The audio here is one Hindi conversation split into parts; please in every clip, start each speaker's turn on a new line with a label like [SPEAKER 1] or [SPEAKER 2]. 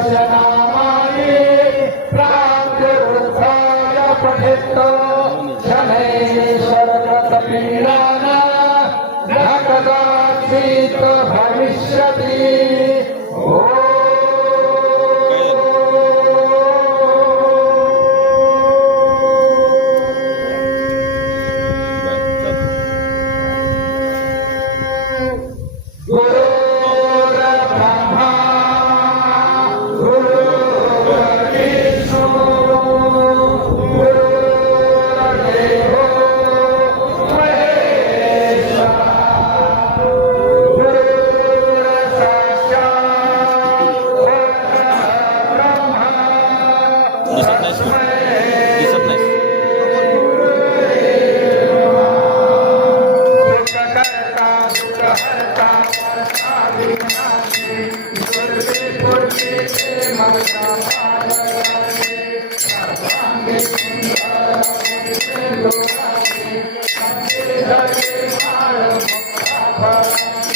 [SPEAKER 1] वचनामानि प्राग्रवृद्धाय पठित शनैश्वरगतपीडाना न कदाचित् भविष्यति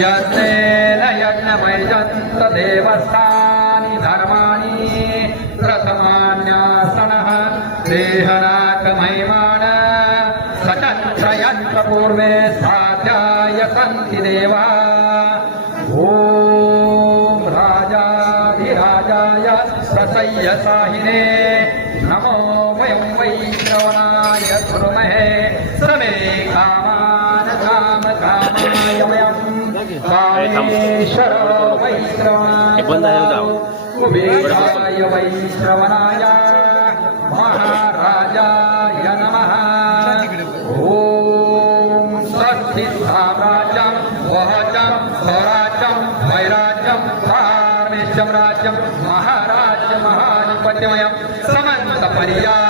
[SPEAKER 1] यज्ञेन यज्ञमयजन्त देवस्थानि धर्माणि प्रथमान्यासनः देहनाकमहिमान सचत्रयन्त्रपूर्वे स्वाध्याय सन्ति देवा। ॐ राजाधिराजाय प्रसय्य साहिने, नमो वयं वै श्रवणाय कुर्महे समे कामान काम कामाय वयं कामेश्वर वै
[SPEAKER 2] झालं
[SPEAKER 1] कुबेराय वै श्रवणाय महाराजाय नमः ॐ वहचं महाराज्यं महाधिपत्यमयं समन्तपर्यायीशार्थ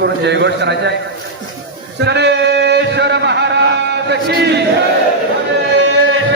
[SPEAKER 1] करून जयघोष करायचे आहे शनेश्वर महाराज की